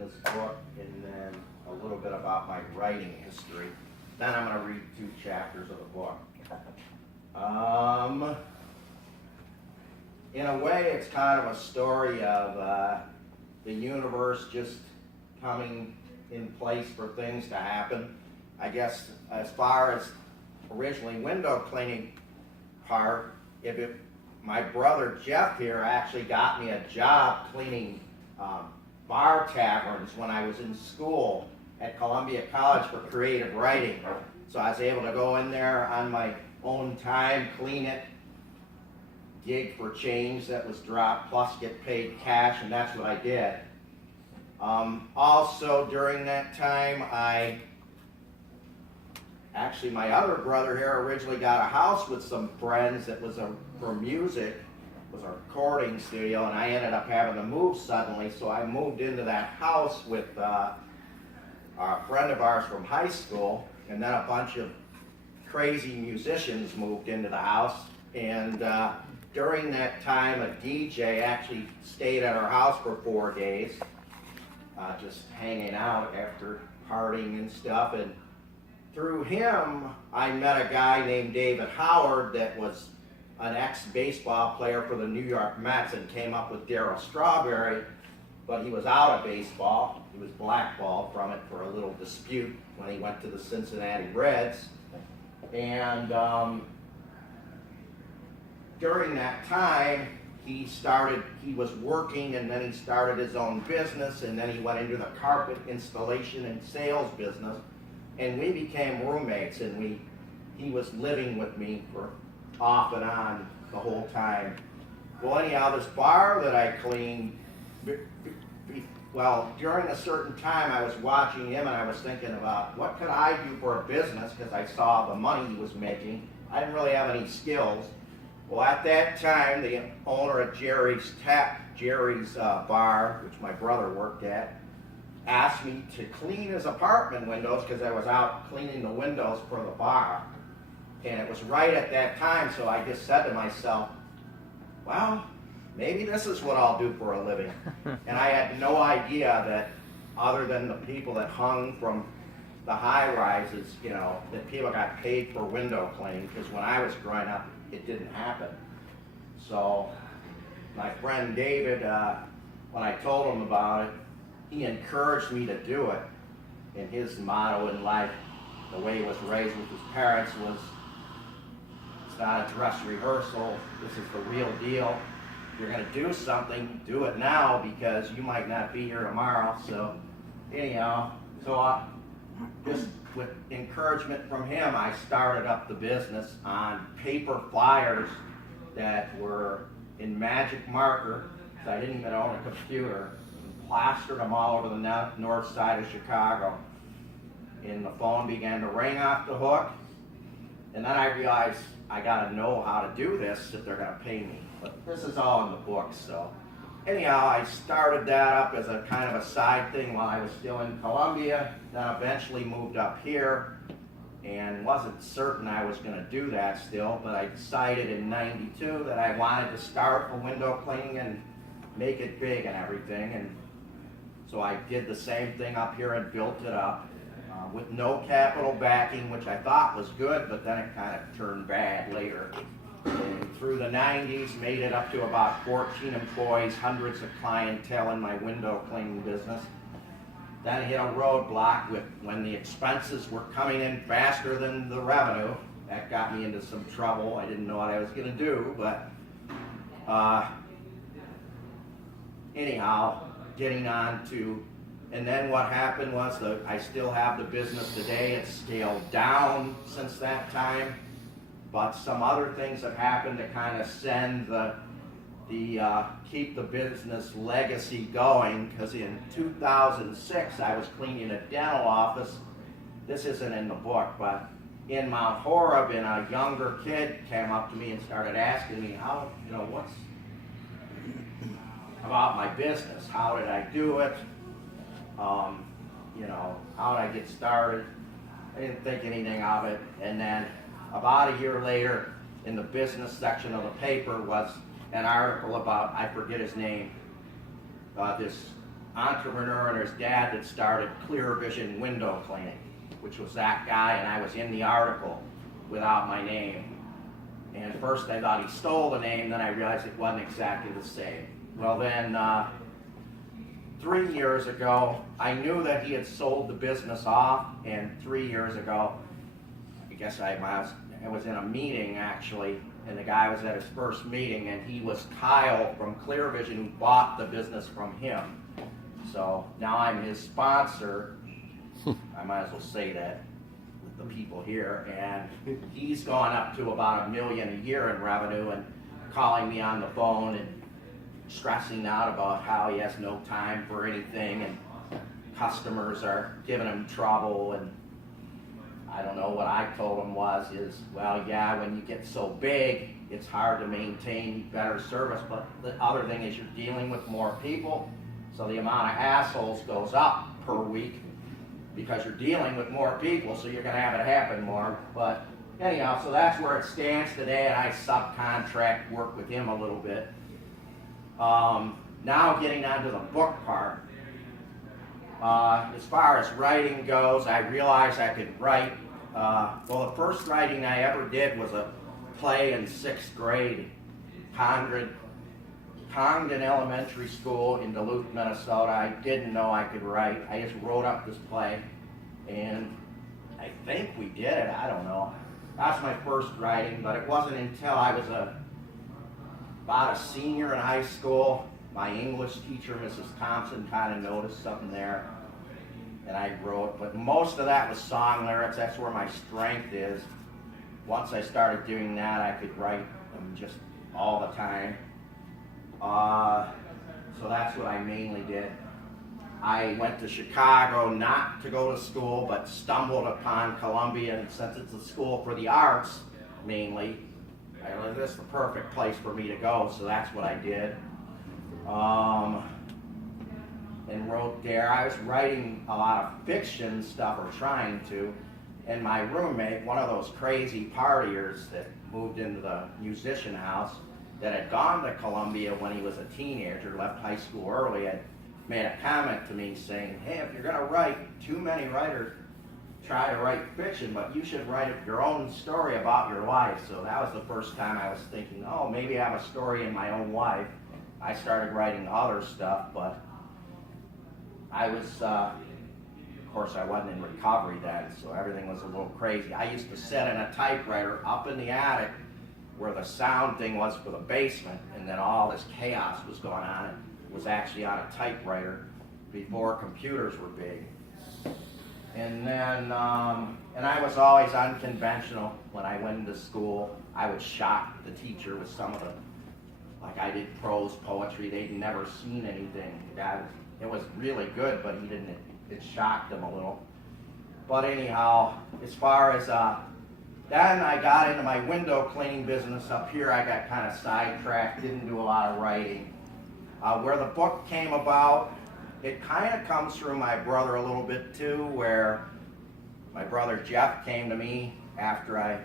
this book and then a little bit about my writing history. Then I'm going to read 2 chapters of the book. In a way, it's kind of a story of the universe just coming in place for things to happen. I guess as far as originally window cleaning part, my brother Jeff here actually got me a job cleaning bar taverns when I was in school at Columbia College for creative writing. So I was able to go in there on my own time, clean it, gig for change that was dropped, plus get paid cash, and that's what I did. Also during that time, my other brother here originally got a house with some friends that was for music. It was a recording studio, and I ended up having to move suddenly, so I moved into that house with a friend of ours from high school, and then a bunch of crazy musicians moved into the house, and during that time a DJ actually stayed at our house for 4 days, just hanging out after partying and stuff, and through him I met a guy named David Howard that was an ex-baseball player for the New York Mets and came up with Darryl Strawberry, but he was out of baseball. He was blackballed from it for a little dispute when he went to the Cincinnati Reds. And during that time, he was working, and then he started his own business, and then he went into the carpet installation and sales business, and we became roommates, and he was living with me for off and on the whole time. Well, anyhow, this bar that I cleaned, during a certain time I was watching him and I was thinking about what could I do for a business, because I saw the money he was making. I didn't really have any skills. Well, at that time, the owner of Jerry's bar, which my brother worked at, asked me to clean his apartment windows because I was out cleaning the windows for the bar. And it was right at that time, so I just said to myself, well, maybe this is what I'll do for a living. And I had no idea that other than the people that hung from the high-rises, that people got paid for window cleaning, because when I was growing up, it didn't happen. So my friend David, when I told him about it, he encouraged me to do it. And his motto in life, the way he was raised with his parents, was, it's not a dress rehearsal, this is the real deal. If you're going to do something, do it now, because you might not be here tomorrow. So anyhow, just with encouragement from him, I started up the business on paper flyers that were in magic marker, because I didn't even own a computer, and plastered them all over the north side of Chicago. And the phone began to ring off the hook, and then I realized I got to know how to do this if they're going to pay me. But this is all in the books, so anyhow, I started that up as a kind of a side thing while I was still in Columbia, then eventually moved up here, and wasn't certain I was going to do that still, but I decided in '92 that I wanted to start a window cleaning and make it big and everything, and so I did the same thing up here and built it up with no capital backing, which I thought was good, but then it kind of turned bad later. And through the 90s, made it up to about 14 employees, hundreds of clientele in my window cleaning business. Then I hit a roadblock when the expenses were coming in faster than the revenue. That got me into some trouble. I didn't know what I was going to do, but anyhow, getting on to, and then what happened was I still have the business today. It's scaled down since that time. But some other things have happened to kind of send keep the business legacy going, because in 2006 I was cleaning a dental office. This isn't in the book, but in Mount Horeb, and a younger kid came up to me and started asking me what's about my business, how did I do it, how did I get started. I didn't think anything of it, and then about a year later, in the business section of the paper was an article about, I forget his name, this entrepreneur and his dad that started Clear Vision Window Cleaning, which was that guy, and I was in the article without my name. And first I thought he stole the name, then I realized it wasn't exactly the same. Well then, 3 years ago, I knew that he had sold the business off, and 3 years ago, I guess I was in a meeting actually, and the guy was at his first meeting, and he was Kyle from Clear Vision who bought the business from him. So now I'm his sponsor. I might as well say that with the people here, and he's gone up to about $1 million a year in revenue, and calling me on the phone and stressing out about how he has no time for anything, and customers are giving him trouble. And I don't know, what I told him is, well, yeah, when you get so big, it's hard to maintain better service, but the other thing is you're dealing with more people, so the amount of assholes goes up per week because you're dealing with more people, so you're going to have it happen more. But anyhow, so that's where it stands today, and I subcontract work with him a little bit. Now getting on to the book part. As far as writing goes, I realized I could write. Well, the first writing I ever did was a play in 6th grade, Congdon Elementary School in Duluth, Minnesota. I didn't know I could write. I just wrote up this play, and I think we did it. I don't know. That's my first writing, but it wasn't until I was about a senior in high school. My English teacher, Mrs. Thompson, kind of noticed something there, and I wrote, but most of that was song lyrics. That's where my strength is. Once I started doing that, I could write them just all the time. So that's what I mainly did. I went to Chicago not to go to school, but stumbled upon Columbia, and since it's a school for the arts, mainly, this is the perfect place for me to go, so that's what I did. And wrote there. I was writing a lot of fiction stuff, or trying to, and my roommate, one of those crazy partiers that moved into the musician house, that had gone to Columbia when he was a teenager, left high school early, had made a comment to me saying, hey, if you're going to write, too many writers try to write fiction, but you should write your own story about your life. So that was the first time I was thinking, oh, maybe I have a story in my own life. I started writing other stuff, but I was, of course, I wasn't in recovery then, so everything was a little crazy. I used to sit in a typewriter up in the attic where the sound thing was for the basement, and then all this chaos was going on. It was actually on a typewriter before computers were big. And then, and I was always unconventional. When I went into school, I would shock the teacher with some of the, like I did prose poetry. They'd never seen anything. It was really good, but he didn't, it shocked them a little. But anyhow, as far as, then I got into my window cleaning business up here. I got kind of sidetracked, didn't do a lot of writing. Where the book came about, it kind of comes through my brother a little bit too, where my brother Jeff came to me after I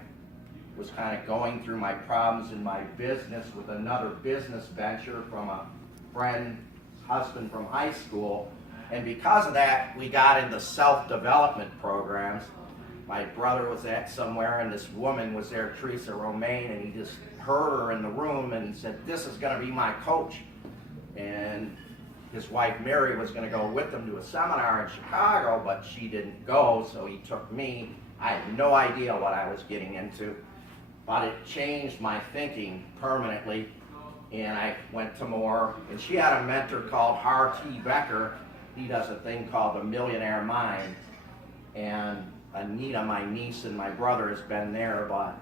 was kind of going through my problems in my business with another business venture from a friend's husband from high school. And because of that, we got into self-development programs. My brother was at somewhere, and this woman was there, Teresa Romaine, and he just heard her in the room, and he said, this is going to be my coach. And his wife Mary was going to go with him to a seminar in Chicago, but she didn't go, so he took me. I had no idea what I was getting into, but it changed my thinking permanently, and I went to more. And she had a mentor called Hartee Becker. He does a thing called the Millionaire Mind, and Anita, my niece, and my brother has been there. But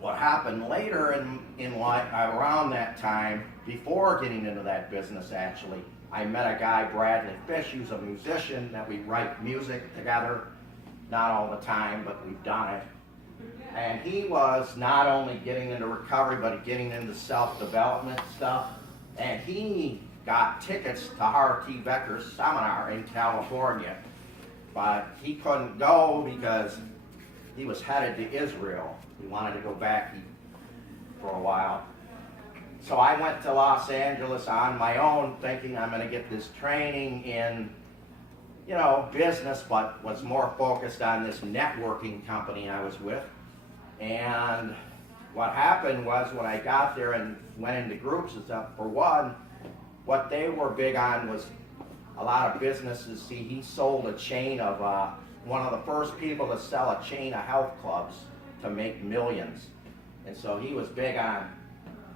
what happened later in life, around that time, before getting into that business actually, I met a guy, Bradley Fish, who's a musician, that we write music together, not all the time, but we've done it. And he was not only getting into recovery, but getting into self-development stuff. And he got tickets to Hartee Becker's seminar in California. But he couldn't go because he was headed to Israel. He wanted to go back for a while. So I went to Los Angeles on my own thinking I'm gonna get this training in, business, but was more focused on this networking company I was with. And what happened was when I got there and went into groups and stuff, for one, what they were big on was a lot of businesses. See, he sold a chain of, one of the first people to sell a chain of health clubs to make millions. And so he was big on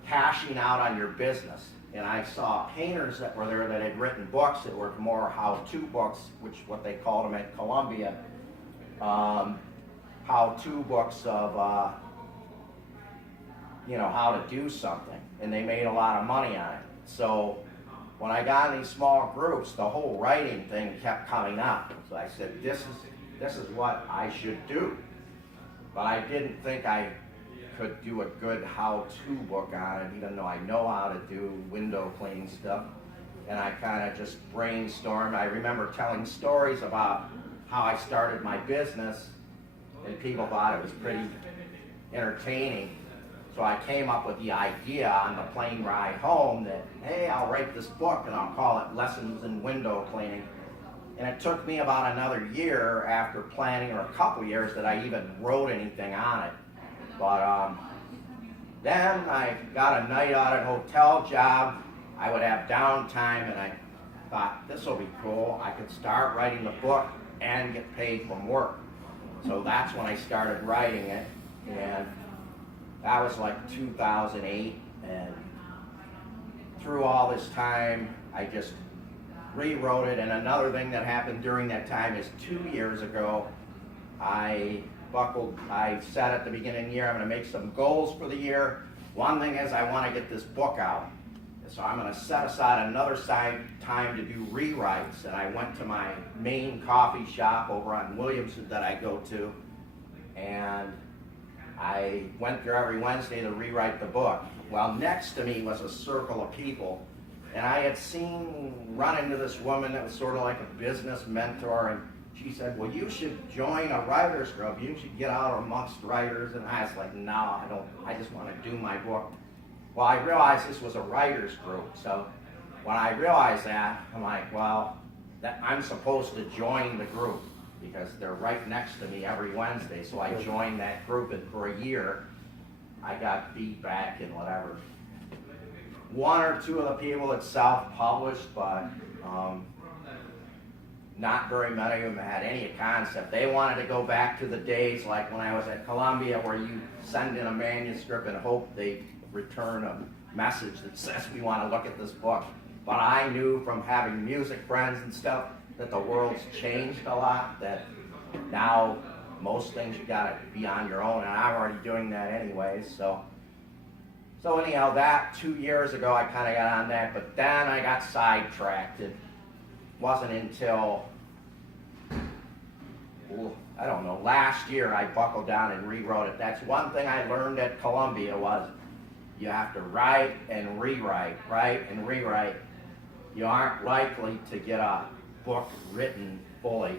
cashing out on your business. And I saw painters that were there that had written books that were more how-to books, which what they called them at Columbia, how-to books of, how to do something. And they made a lot of money on it. So when I got in these small groups, the whole writing thing kept coming up. So I said, this is what I should do. But I didn't think I could do a good how-to book on it, even though I know how to do window cleaning stuff. And I kind of just brainstormed. I remember telling stories about how I started my business, and people thought it was pretty entertaining. So I came up with the idea on the plane ride home that, hey, I'll write this book and I'll call it Lessons in Window Cleaning. And it took me about another year after planning, or a couple years, that I even wrote anything on it. But then I got a night audit hotel job. I would have downtime, and I thought, this will be cool. I could start writing the book and get paid from work. So that's when I started writing it, and that was like 2008. And through all this time, I just rewrote it. And another thing that happened during that time is 2 years ago, I said at the beginning of the year, I'm going to make some goals for the year. One thing is I want to get this book out. So I'm going to set aside another time to do rewrites. And I went to my main coffee shop over on Williamson that I go to. And I went there every Wednesday to rewrite the book. Well, next to me was a circle of people. And I had run into this woman that was sort of like a business mentor, and she said, well, you should join a writer's group. You should get out amongst writers. And I was like, no, I don't. I just want to do my book. Well, I realized this was a writer's group. So when I realized that, I'm like, well, I'm supposed to join the group because they're right next to me every Wednesday. So I joined that group, and for a year, I got feedback and whatever. One or two of the people that self-published, but not very many of them had any concept. They wanted to go back to the days like when I was at Columbia, where you send in a manuscript and hope they return a message that says we want to look at this book. But I knew from having music friends and stuff that the world's changed a lot, that now most things you got to be on your own, and I'm already doing that anyway. So anyhow, that 2 years ago I kind of got on that, but then I got sidetracked. It wasn't until, I don't know, last year I buckled down and rewrote it. That's one thing I learned at Columbia, was you have to write and rewrite, write and rewrite. You aren't likely to get a book written fully.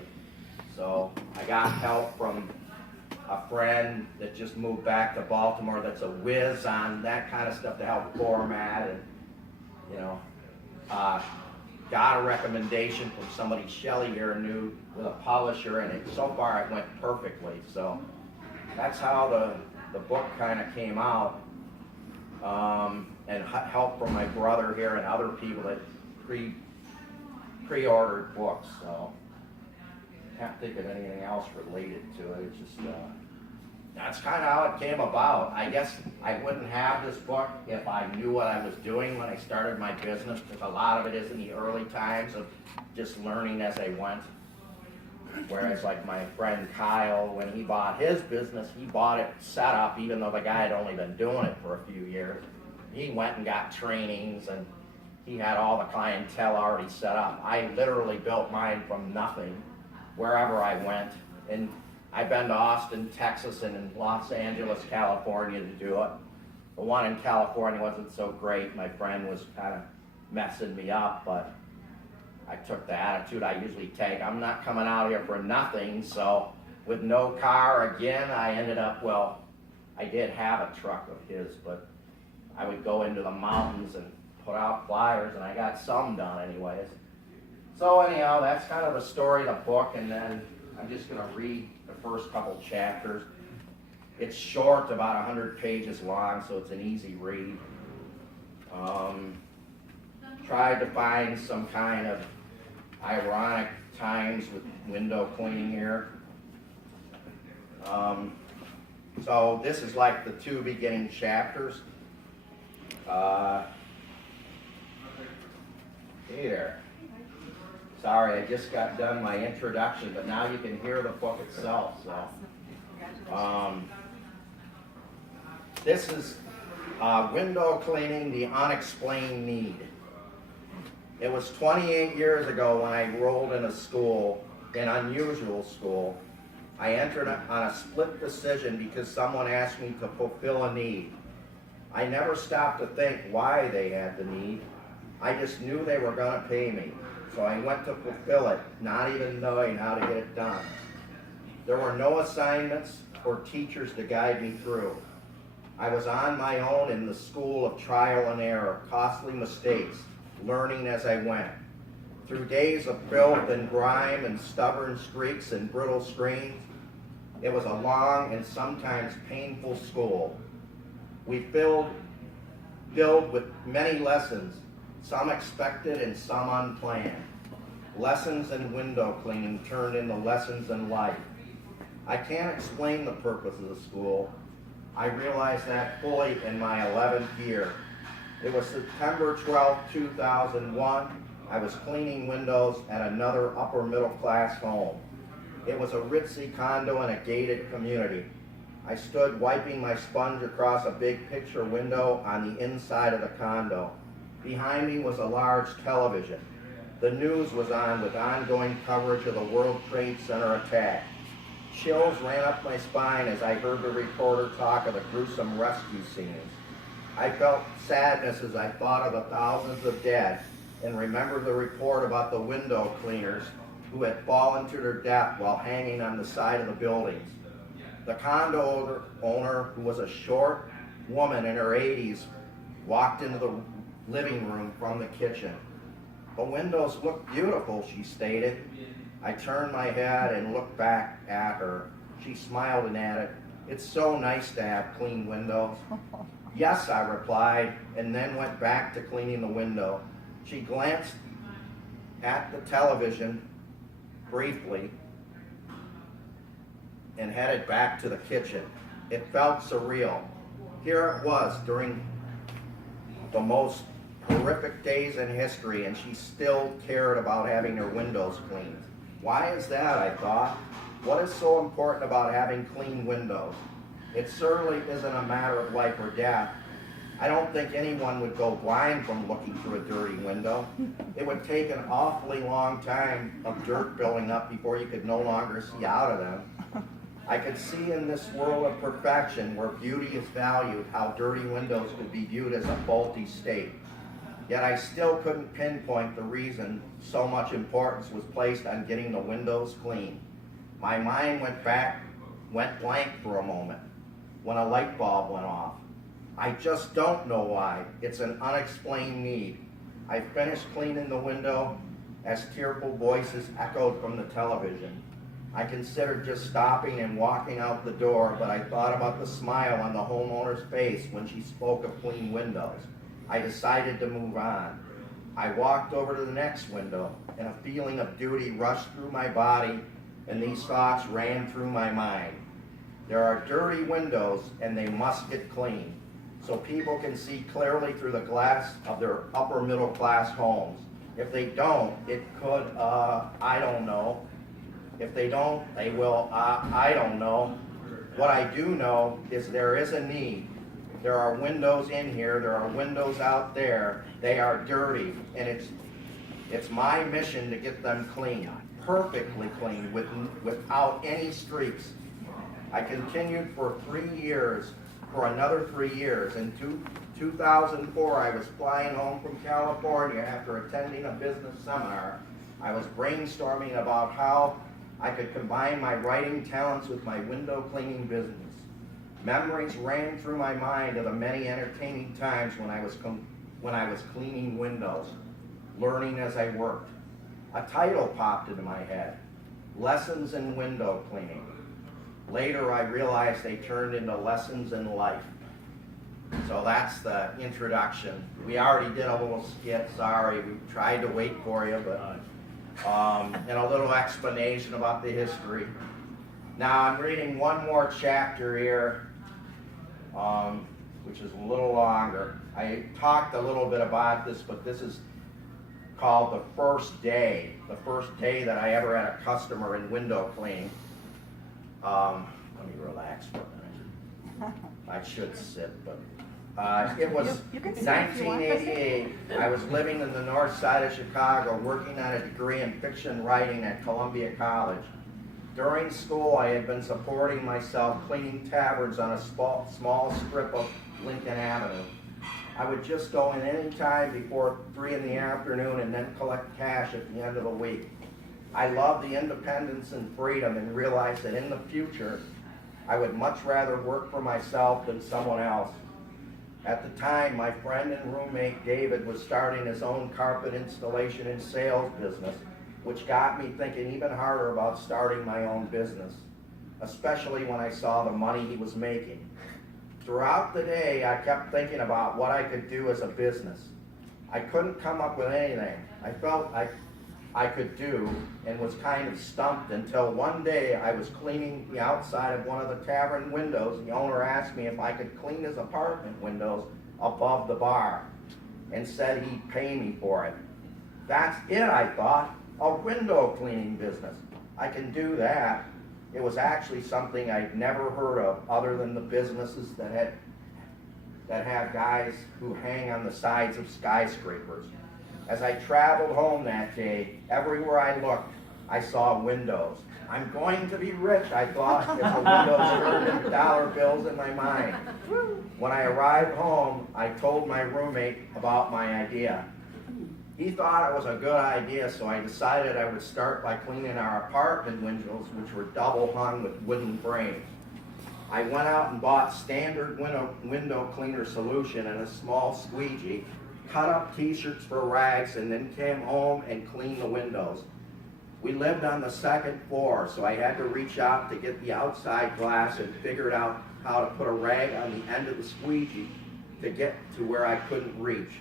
So I got help from a friend that just moved back to Baltimore that's a whiz on that kind of stuff to help format, and got a recommendation from somebody Shelley here knew with a publisher, and so far it went perfectly. So that's how the book kind of came out, and help from my brother here and other people that pre-ordered books. So can't think of anything else related to it. It's just that's kind of how it came about. I guess I wouldn't have this book if I knew what I was doing when I started my business, because a lot of it is in the early times of just learning as I went. Whereas like my friend Kyle, when he bought his business, he bought it set up, even though the guy had only been doing it for a few years. He went and got trainings, and he had all the clientele already set up. I literally built mine from nothing wherever I went. And I've been to Austin, Texas, and in Los Angeles, California to do it. The one in California wasn't so great. My friend was kind of messing me up, but I took the attitude I usually take. I'm not coming out here for nothing. So with no car again, I ended up, I did have a truck of his, but I would go into the mountains and put out flyers, and I got some done anyways. So anyhow, that's kind of the story of the book, and then I'm just going to read the first couple chapters. It's short, about 100 pages long, so it's an easy read. Tried to find some kind of ironic times with window cleaning here. So this is like the 2 beginning chapters. Here. Sorry, I just got done my introduction, but now you can hear the book itself. So, this is window cleaning, the unexplained need. It was 28 years ago when I enrolled in a school, an unusual school. I entered on a split decision because someone asked me to fulfill a need. I never stopped to think why they had the need. I just knew they were going to pay me. So I went to fulfill it, not even knowing how to get it done. There were no assignments or teachers to guide me through. I was on my own in the school of trial and error, costly mistakes, learning as I went. Through days of filth and grime and stubborn streaks and brittle screens, it was a long and sometimes painful school. We filled with many lessons, some expected and some unplanned. Lessons in window cleaning turned into lessons in life. I can't explain the purpose of the school. I realized that fully in my 11th year. It was September 12, 2001. I was cleaning windows at another upper middle class home. It was a ritzy condo in a gated community. I stood wiping my sponge across a big picture window on the inside of the condo. Behind me was a large television. The news was on with ongoing coverage of the World Trade Center attack. Chills ran up my spine as I heard the reporter talk of the gruesome rescue scenes. I felt sadness as I thought of the thousands of dead and remembered the report about the window cleaners who had fallen to their death while hanging on the side of the buildings. The condo owner, who was a short woman in her 80s, walked into the living room from the kitchen. "The windows look beautiful," she stated. I turned my head and looked back at her. She smiled and added, "It's so nice to have clean windows." "Yes," I replied, and then went back to cleaning the window. She glanced at the television briefly and headed back to the kitchen. It felt surreal. Here it was during the most horrific days in history, and she still cared about having her windows cleaned. Why is that, I thought? What is so important about having clean windows? It certainly isn't a matter of life or death. I don't think anyone would go blind from looking through a dirty window. It would take an awfully long time of dirt building up before you could no longer see out of them. I could see in this world of perfection where beauty is valued how dirty windows could be viewed as a faulty state. Yet I still couldn't pinpoint the reason so much importance was placed on getting the windows clean. My mind went blank for a moment when a light bulb went off. I just don't know why. It's an unexplained need. I finished cleaning the window as tearful voices echoed from the television. I considered just stopping and walking out the door, but I thought about the smile on the homeowner's face when she spoke of clean windows. I decided to move on. I walked over to the next window, and a feeling of duty rushed through my body, and these thoughts ran through my mind. There are dirty windows, and they must get cleaned, so people can see clearly through the glass of their upper middle class homes. If they don't, it could, I don't know. If they don't, they will, I don't know. What I do know is there is a need. There are windows in here, there are windows out there. They are dirty, and it's my mission to get them clean, perfectly clean, without any streaks. I continued for another 3 years. In 2004, I was flying home from California after attending a business seminar. I was brainstorming about how I could combine my writing talents with my window cleaning business. Memories ran through my mind of the many entertaining times when I was cleaning windows, learning as I worked. A title popped into my head, Lessons in Window Cleaning. Later I realized they turned into lessons in life. So that's the introduction. We already did a little skit, sorry, we tried to wait for you, but and a little explanation about the history. Now I'm reading one more chapter here, which is a little longer. I talked a little bit about this, but this is called the first day that I ever had a customer in window cleaning. Let me relax for a minute. I should sit, but it was You can sit if you want. 1988. I was living in the north side of Chicago, working on a degree in fiction writing at Columbia College. During school, I had been supporting myself cleaning taverns on a small strip of Lincoln Avenue. I would just go in any time before 3 in the afternoon and then collect cash at the end of the week. I loved the independence and freedom and realized that in the future, I would much rather work for myself than someone else. At the time, my friend and roommate David was starting his own carpet installation and sales business, which got me thinking even harder about starting my own business, especially when I saw the money he was making. Throughout the day, I kept thinking about what I could do as a business. I couldn't come up with anything I felt I could do, and was kind of stumped until one day I was cleaning the outside of one of the tavern windows, and the owner asked me if I could clean his apartment windows above the bar, and said he'd pay me for it. That's it, I thought, a window cleaning business. I can do that. It was actually something I'd never heard of other than the businesses that have guys who hang on the sides of skyscrapers. As I traveled home that day, everywhere I looked, I saw windows. I'm going to be rich, I thought, as the windows turned into dollar bills in my mind. When I arrived home, I told my roommate about my idea. He thought it was a good idea, so I decided I would start by cleaning our apartment windows, which were double hung with wooden frames. I went out and bought standard window cleaner solution and a small squeegee, cut up t-shirts for rags, and then came home and cleaned the windows. We lived on the second floor, so I had to reach out to get the outside glass and figured out how to put a rag on the end of the squeegee to get to where I couldn't reach.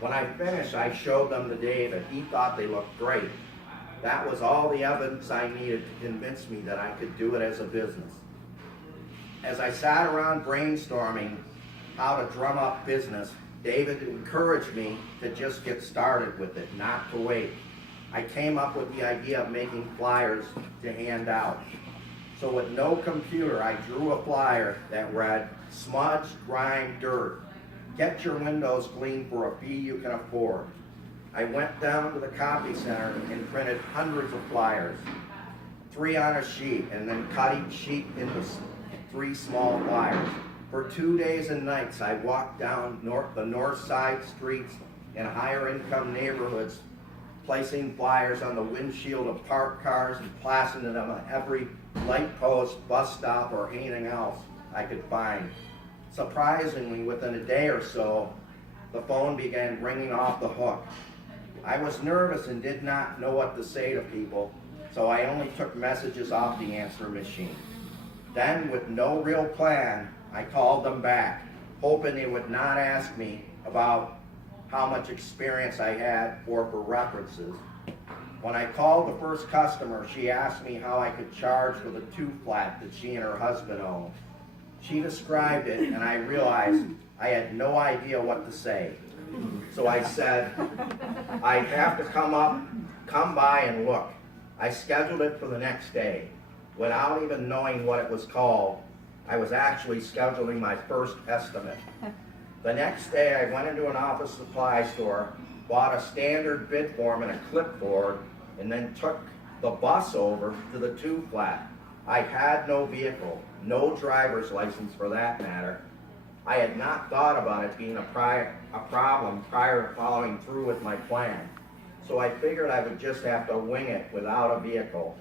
When I finished, I showed them to David. He thought they looked great. That was all the evidence I needed to convince me that I could do it as a business. As I sat around brainstorming how to drum up business, David encouraged me to just get started with it, not to wait. I came up with the idea of making flyers to hand out. So with no computer, I drew a flyer that read, "Smudge, grime, dirt. Get your windows cleaned for a fee you can afford." I went down to the copy center and printed hundreds of flyers, 3 on a sheet, and then cut each sheet into 3 small flyers. For 2 days and nights, I walked down the north side streets in higher income neighborhoods, placing flyers on the windshield of parked cars and plastering them on every light post, bus stop, or anything else I could find. Surprisingly, within a day or so, the phone began ringing off the hook. I was nervous and did not know what to say to people, so I only took messages off the answer machine. Then, with no real plan, I called them back, hoping they would not ask me about how much experience I had or for references. When I called the first customer, she asked me how I could charge for the 2-flat that she and her husband owned. She described it, and I realized I had no idea what to say. So I said, "I'd have to come by and look." I scheduled it for the next day. Without even knowing what it was called, I was actually scheduling my first estimate. The next day, I went into an office supply store, bought a standard bid form and a clipboard, and then took the bus over to the 2-flat. I had no vehicle, no driver's license for that matter. I had not thought about it being a problem prior to following through with my plan, so I figured I would just have to wing it without a vehicle.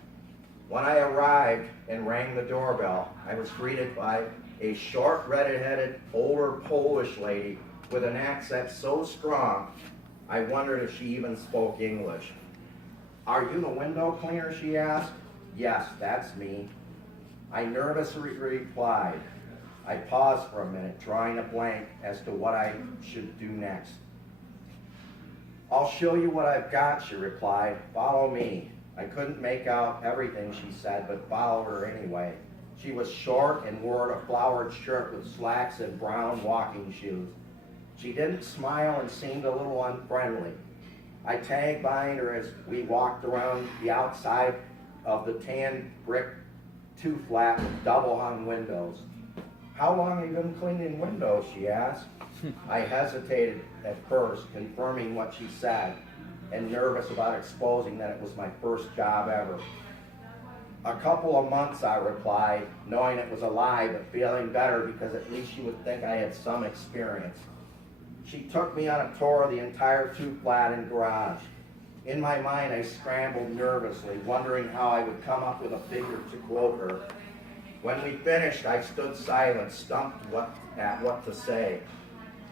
When I arrived and rang the doorbell, I was greeted by a short, red-headed, older Polish lady with an accent so strong, I wondered if she even spoke English. "Are you the window cleaner?" she asked. "Yes, that's me," I nervously replied. I paused for a minute, drawing a blank as to what I should do next. "I'll show you what I've got," she replied. "Follow me." I couldn't make out everything she said, but followed her anyway. She was short and wore a flowered shirt with slacks and brown walking shoes. She didn't smile and seemed a little unfriendly. I tagged behind her as we walked around the outside of the tan brick two-flat with double-hung windows. "How long have you been cleaning windows?" she asked. I hesitated at first, confirming what she said, and nervous about exposing that it was my first job ever. "A couple of months," I replied, knowing it was a lie, but feeling better because at least she would think I had some experience. She took me on a tour of the entire two-flat and garage. In my mind, I scrambled nervously, wondering how I would come up with a figure to quote her. When we finished, I stood silent, stumped at what to say.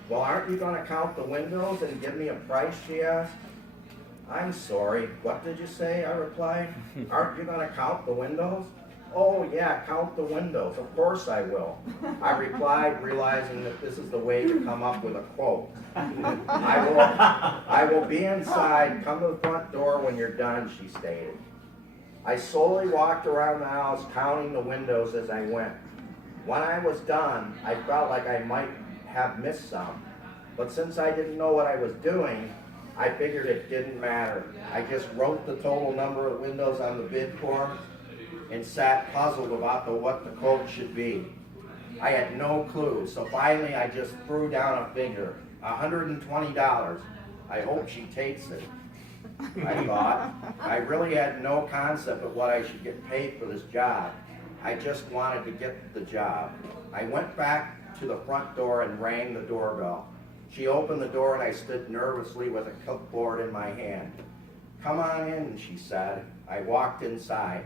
"Well, aren't you going to count the windows and give me a price?" she asked. "I'm sorry, what did you say?" I replied. "Aren't you going to count the windows?" "Oh, yeah, count the windows. Of course I will," I replied, realizing that this is the way to come up with a quote. I will be inside. Come to the front door when you're done," she stated. I slowly walked around the house, counting the windows as I went. When I was done, I felt like I might have missed some, but since I didn't know what I was doing, I figured it didn't matter. I just wrote the total number of windows on the bid form and sat puzzled about what the quote should be. I had no clue, so finally I just threw down a figure, $120. I hope she takes it, I thought. I really had no concept of what I should get paid for this job. I just wanted to get the job. I went back to the front door and rang the doorbell. She opened the door and I stood nervously with a clipboard in my hand. "Come on in," she said. I walked inside.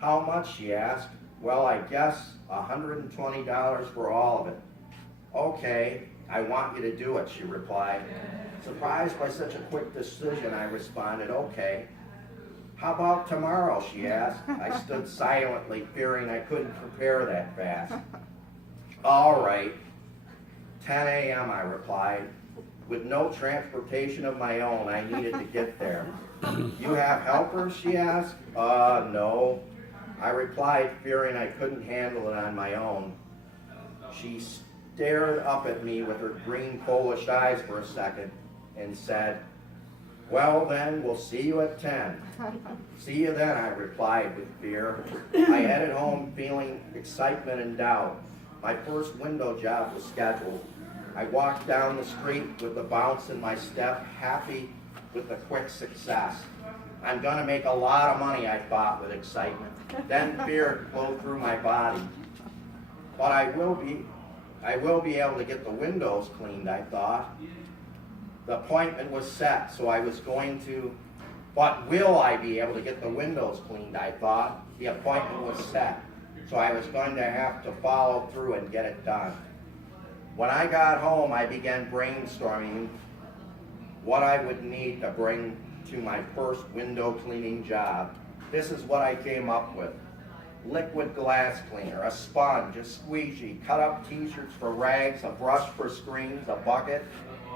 "How much?" she asked. "Well, I guess $120 for all of it." "Okay, I want you to do it," she replied. Surprised by such a quick decision, I responded, "Okay." "How about tomorrow?" she asked. I stood silently, fearing I couldn't prepare that fast. "All right, 10 a.m., I replied. With no transportation of my own, I needed to get there. "You have helpers?" she asked. No," I replied, fearing I couldn't handle it on my own. She stared up at me with her green Polish eyes for a second and said, "Well then, we'll see you at 10. "See you then," I replied with fear. I headed home feeling excitement and doubt. My first window job was scheduled. I walked down the street with the bounce in my step, happy with the quick success. I'm gonna make a lot of money, I thought with excitement. Then fear flowed through my body. But I will be able to get the windows cleaned, I thought. The appointment was set, so I was going to, but will I be able to get the windows cleaned, I thought. The appointment was set, so I was going to have to follow through and get it done. When I got home, I began brainstorming what I would need to bring to my first window cleaning job. This is what I came up with. Liquid glass cleaner, a sponge, a squeegee, cut up t-shirts for rags, a brush for screens, a bucket,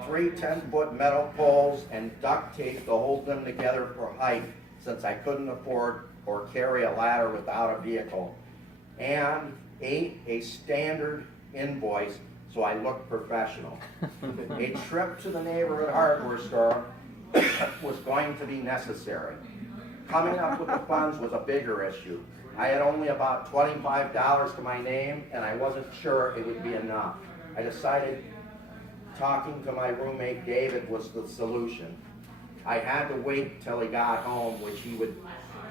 3 10-foot metal poles, and duct tape to hold them together for height, since I couldn't afford or carry a ladder without a vehicle. And 8, a standard invoice, so I looked professional. A trip to the neighborhood hardware store was going to be necessary. Coming up with the funds was a bigger issue. I had only about $25 to my name, and I wasn't sure it would be enough. I decided talking to my roommate David was the solution. I had to wait till he got home, which he would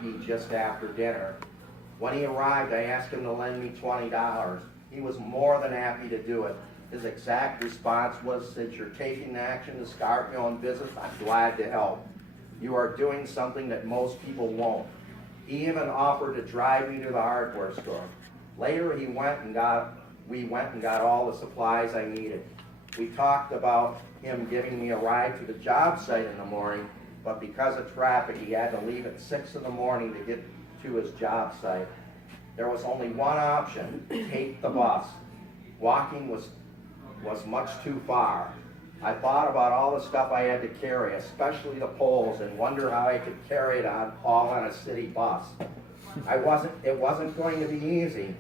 be just after dinner. When he arrived, I asked him to lend me $20. He was more than happy to do it. His exact response was, "Since you're taking action to start your own business, I'm glad to help. You are doing something that most people won't." He even offered to drive me to the hardware store. Later, he went and got we went and got all the supplies I needed. We talked about him giving me a ride to the job site in the morning, but because of traffic, he had to leave at 6 in the morning to get to his job site. There was only one option, take the bus. Walking was much too far. I thought about all the stuff I had to carry, especially the poles, and wonder how I could carry it all on a city bus. It wasn't going to be easy,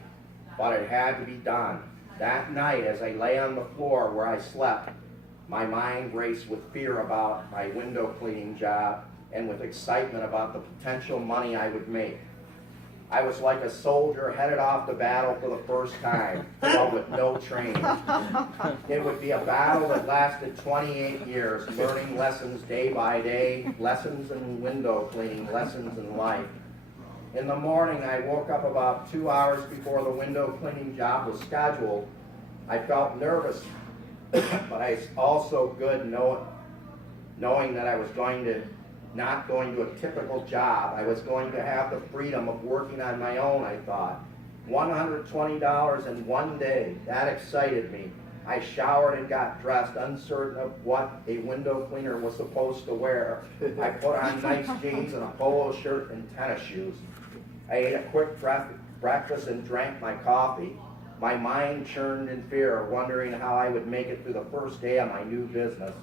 but it had to be done. That night, as I lay on the floor where I slept, my mind raced with fear about my window cleaning job and with excitement about the potential money I would make. I was like a soldier headed off to battle for the first time, but with no training. It would be a battle that lasted 28 years, learning lessons day by day, lessons in window cleaning, lessons in life. In the morning, I woke up about 2 hours before the window cleaning job was scheduled. I felt nervous, but I also good knowing that I was not going to a typical job. I was going to have the freedom of working on my own, I thought. $120 in one day, that excited me. I showered and got dressed, uncertain of what a window cleaner was supposed to wear. I put on nice jeans and a polo shirt and tennis shoes. I ate a quick breakfast and drank my coffee. My mind churned in fear, wondering how I would make it through the first day of my new business.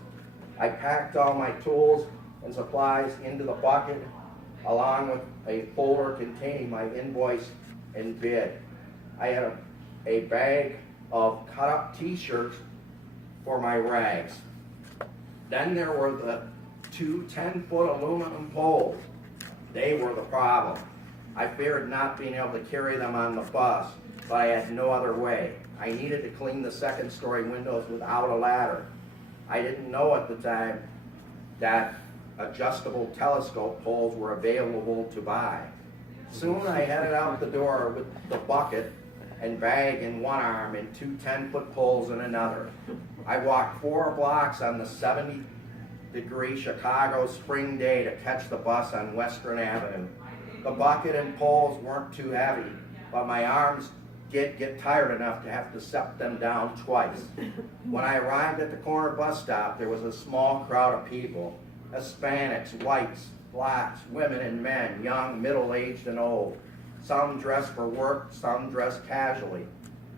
I packed all my tools and supplies into the bucket, along with a folder containing my invoice and bid. I had a bag of cut-up t-shirts for my rags. Then there were the two 10-foot aluminum poles. They were the problem. I feared not being able to carry them on the bus, but I had no other way. I needed to clean the second-story windows without a ladder. I didn't know at the time that adjustable telescope poles were available to buy. Soon I headed out the door with the bucket and bag in one arm and two 10-foot poles in another. I walked 4 blocks on the 70-degree Chicago spring day to catch the bus on Western Avenue. The bucket and poles weren't too heavy, but my arms did get tired enough to have to set them down twice. When I arrived at the corner bus stop, there was a small crowd of people. Hispanics, whites, blacks, women and men, young, middle-aged, and old. Some dressed for work, some dressed casually.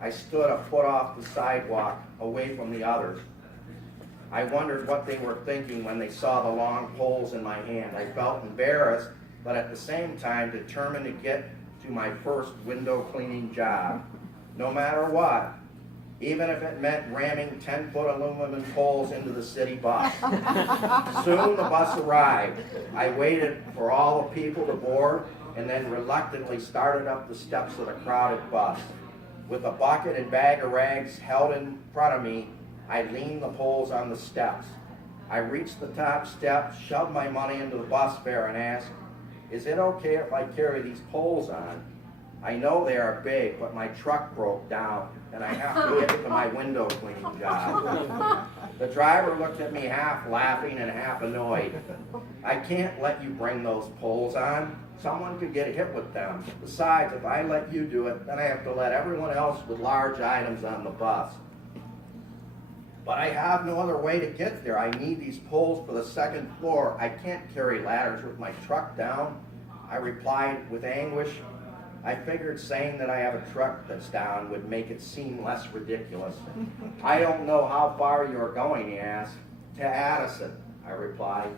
I stood a foot off the sidewalk, away from the others. I wondered what they were thinking when they saw the long poles in my hand. I felt embarrassed, but at the same time determined to get to my first window cleaning job. No matter what, even if it meant ramming 10-foot aluminum poles into the city bus. Soon the bus arrived. I waited for all the people to board and then reluctantly started up the steps of the crowded bus. With a bucket and bag of rags held in front of me, I leaned the poles on the steps. I reached the top step, shoved my money into the bus fare and asked, "Is it okay if I carry these poles on? I know they are big, but my truck broke down and I have to get to my window cleaning job." The driver looked at me half laughing and half annoyed. "I can't let you bring those poles on. Someone could get hit with them. Besides, if I let you do it, then I have to let everyone else with large items on the bus. But I have no other way to get there. I need these poles for the second floor. I can't carry ladders with my truck down." I replied with anguish. I figured saying that I have a truck that's down would make it seem less ridiculous. "I don't know how far you're going," he asked. "To Addison," I replied.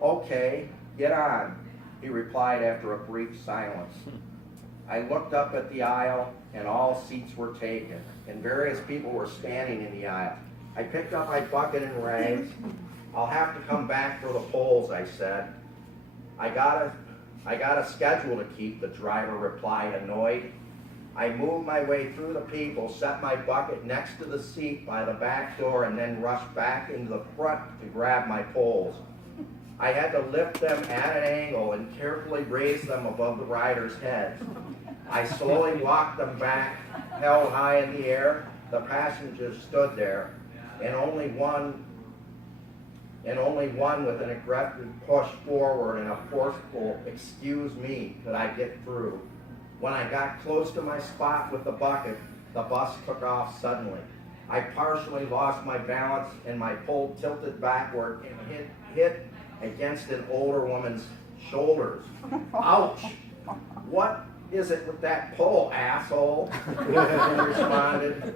"Okay, get on," he replied after a brief silence. I looked up at the aisle and all seats were taken, and various people were standing in the aisle. I picked up my bucket and rags. "I'll have to come back for the poles," I said. I got a schedule to keep," the driver replied, annoyed. I moved my way through the people, set my bucket next to the seat by the back door, and then rushed back into the front to grab my poles. I had to lift them at an angle and carefully raise them above the riders' heads. I slowly walked them back, held high in the air. The passengers stood there, and only one with an aggressive push forward and a forceful "excuse me" could I get through. When I got close to my spot with the bucket, the bus took off suddenly. I partially lost my balance and my pole tilted backward and hit against an older woman's shoulders. Ouch! What is it with that pole, asshole? He responded.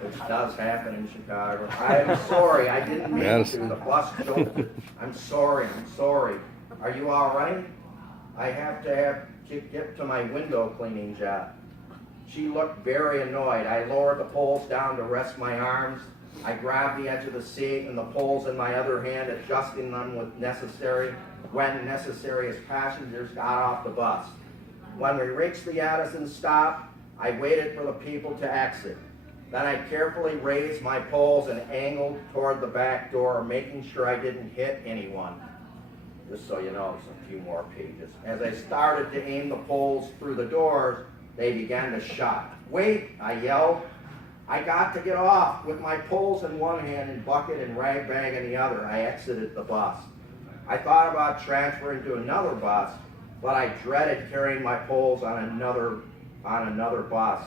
Which does happen in Chicago. I am sorry, I didn't mean to. The bus jolted. I'm sorry. Are you all right? I have to get to my window cleaning job. She looked very annoyed. I lowered the poles down to rest my arms. I grabbed the edge of the seat and the poles in my other hand, adjusting them when necessary as passengers got off the bus. When we reached the Addison stop, I waited for the people to exit. Then I carefully raised my poles and angled toward the back door, making sure I didn't hit anyone. Just so you know, there's a few more pages. As I started to aim the poles through the doors, they began to shut. Wait, I yelled. I got to get off. With my poles in one hand and bucket and rag bag in the other, I exited the bus. I thought about transferring to another bus, but I dreaded carrying my poles on another bus.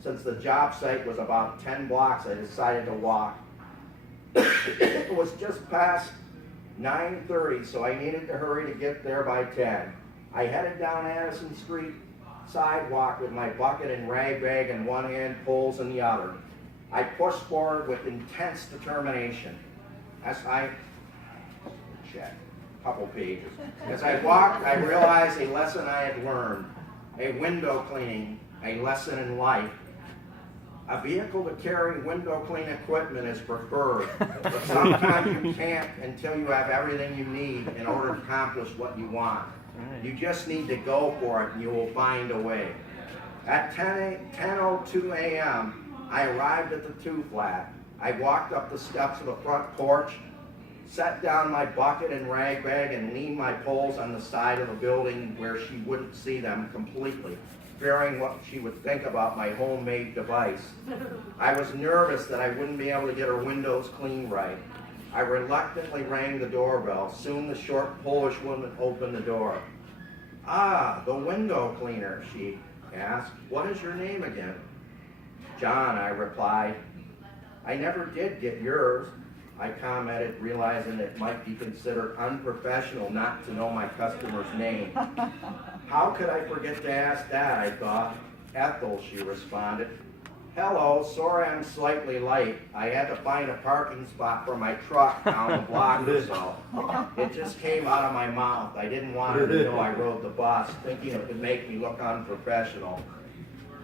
Since the job site was about 10 blocks, I decided to walk. It was just past 9:30, so I needed to hurry to get there by 10. I headed down Addison Street sidewalk with my bucket and rag bag in one hand, poles in the other. I pushed forward with intense determination. As I walked, I realized a lesson I had learned. A window cleaning, a lesson in life. A vehicle to carry window clean equipment is preferred, but sometimes you can't until you have everything you need in order to accomplish what you want. You just need to go for it and you will find a way. At 10:02 a.m., I arrived at the 2-flat. I walked up the steps of the front porch, set down my bucket and rag bag, and leaned my poles on the side of the building where she wouldn't see them completely, fearing what she would think about my homemade device. I was nervous that I wouldn't be able to get her windows cleaned right. I reluctantly rang the doorbell. Soon the short Polish woman opened the door. Ah, the window cleaner, she asked. What is your name again? John, I replied. I never did get yours, I commented, realizing it might be considered unprofessional not to know my customer's name. How could I forget to ask that, I thought. Ethel, she responded. Hello, sorry I'm slightly late. I had to find a parking spot for my truck down the block or so. It just came out of my mouth. I didn't want her to know I rode the bus, thinking it would make me look unprofessional.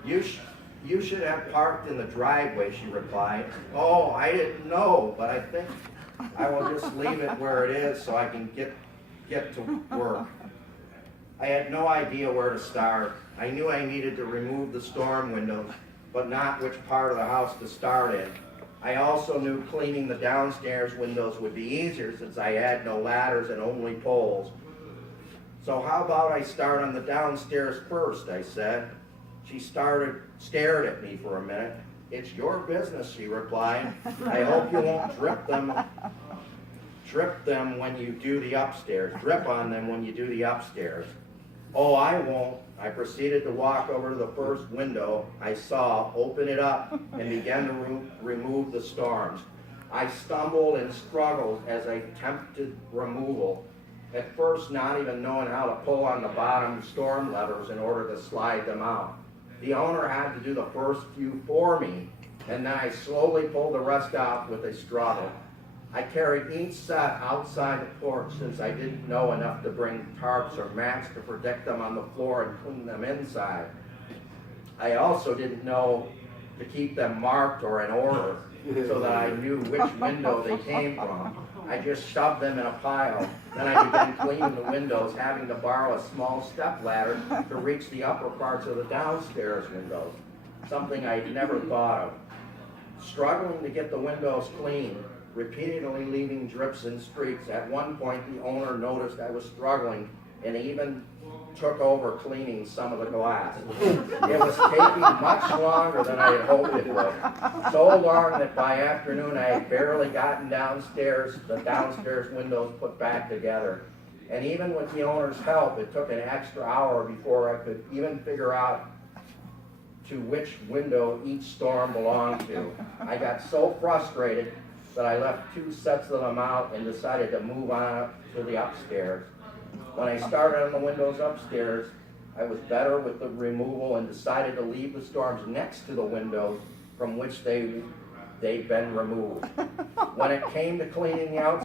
You should have parked in the driveway, she replied. Oh, I didn't know, but I think I will just leave it where it is so I can get to work. I had no idea where to start. I knew I needed to remove the storm windows, but not which part of the house to start in. I also knew cleaning the downstairs windows would be easier since I had no ladders and only poles. So how about I start on the downstairs first, I said. She stared at me for a minute. It's your business, she replied. I hope you won't drip them when you do the upstairs. Drip on them when you do the upstairs. Oh, I won't. I proceeded to walk over to the first window I saw, open it up, and began to remove the storms. I stumbled and struggled as I attempted removal, at first not even knowing how to pull on the bottom storm levers in order to slide them out. The owner had to do the first few for me, and then I slowly pulled the rest out with a struggle. I carried each set outside the porch since I didn't know enough to bring tarps or mats to protect them on the floor and clean them inside. I also didn't know to keep them marked or in order so that I knew which window they came from. I just shoved them in a pile. Then I began cleaning the windows, having to borrow a small step ladder to reach the upper parts of the downstairs windows, something I'd never thought of. Struggling to get the windows clean, repeatedly leaving drips and streaks. At one point, the owner noticed I was struggling and even took over cleaning some of the glass. It was taking much longer than I had hoped it would. So long that by afternoon I had barely gotten the downstairs windows put back together. And even with the owner's help, it took an extra hour before I could even figure out to which window each storm belonged to. I got so frustrated that I left 2 sets of them out and decided to move on up to the upstairs. When I started on the windows upstairs, I was better with the removal and decided to leave the storms next to the windows from which they'd been removed. When it came to cleaning the outside,